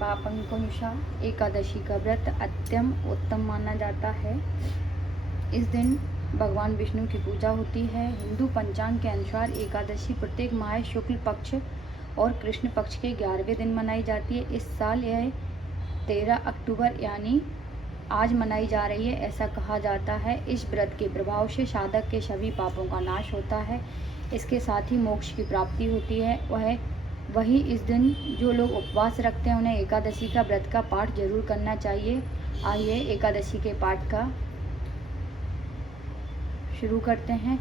पापंकुशा एकादशी का व्रत अत्यंत उत्तम माना जाता है। इस दिन भगवान विष्णु की पूजा होती है। हिंदू पंचांग के अनुसार एकादशी प्रत्येक माह शुक्ल पक्ष और कृष्ण पक्ष के 11वें दिन मनाई जाती है। इस साल यह 13 अक्टूबर यानी आज मनाई जा रही है, ऐसा कहा जाता है। इस व्रत के प्रभाव से साधक के सभी पापों का नाश होता है। इसके साथ ही मोक्ष की प्राप्ति होती है। वही इस दिन जो लोग उपवास रखते हैं उन्हें एकादशी का व्रत का पाठ जरूर करना चाहिए। आइए एकादशी के पाठ का शुरू करते हैं।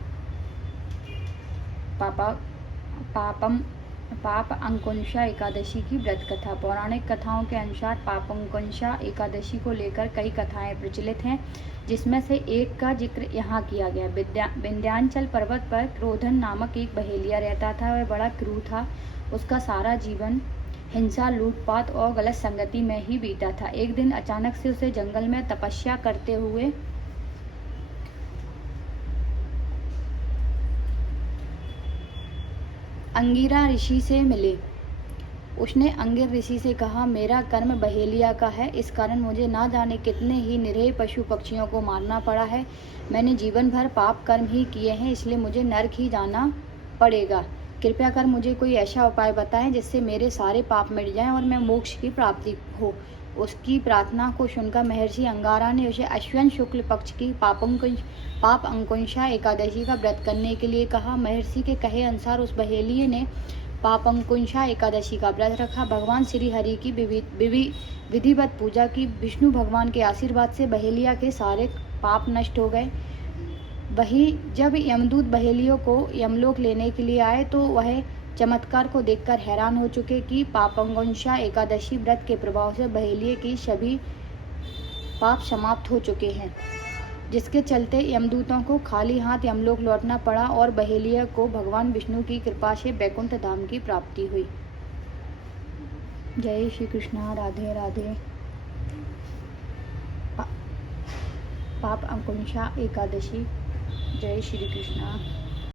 पाप अंकुशा एकादशी की व्रत कथा। पौराणिक कथाओं के अनुसार पापंकुशा एकादशी को लेकर कई कथाएं प्रचलित हैं, जिसमें से एक का जिक्र यहाँ किया गया। विंध्याचल पर्वत पर क्रोधन नामक एक बहेलिया रहता था। वह बड़ा क्रूर था। उसका सारा जीवन हिंसा, लूटपाट और गलत संगति में ही बीता था। एक दिन अचानक से उसे जंगल में तपस्या करते हुए अंगिरा ऋषि से मिले। उसने अंगिर ऋषि से कहा, मेरा कर्म बहेलिया का है, इस कारण मुझे ना जाने कितने ही निरीह पशु पक्षियों को मारना पड़ा है। मैंने जीवन भर पाप कर्म ही किए हैं, इसलिए मुझे नरक ही जाना पड़ेगा। कृपया कर मुझे कोई ऐसा उपाय बताएं जिससे मेरे सारे पाप मिट जाएं और मैं मोक्ष की प्राप्ति हो। उसकी प्रार्थना को सुनकर महर्षि अंगारा ने उसे अश्विन शुक्ल पक्ष की पाप अंकुशा एकादशी का व्रत करने के लिए कहा। महर्षि के कहे अनुसार उस बहेलिये ने पापंकुशा एकादशी का व्रत रखा। भगवान श्री हरि की विधिवत पूजा की। विष्णु भगवान के आशीर्वाद से बहेलिया के सारे पाप नष्ट हो गए। वही जब यमदूत बहेलियों को यमलोक लेने के लिए आए तो वह चमत्कार को देखकर हैरान हो चुके कि पापंकुशा एकादशी व्रत के प्रभाव से बहेलिये की सभी पाप समाप्त हो चुके हैं, जिसके चलते यमदूतों को खाली हाथ यमलोक लौटना पड़ा और बहेलिया को भगवान विष्णु की कृपा से वैकुंठ धाम की प्राप्ति हुई। जय श्री कृष्णा। राधे राधे। पाप अंकुशा एकादशी। जय श्री कृष्णा।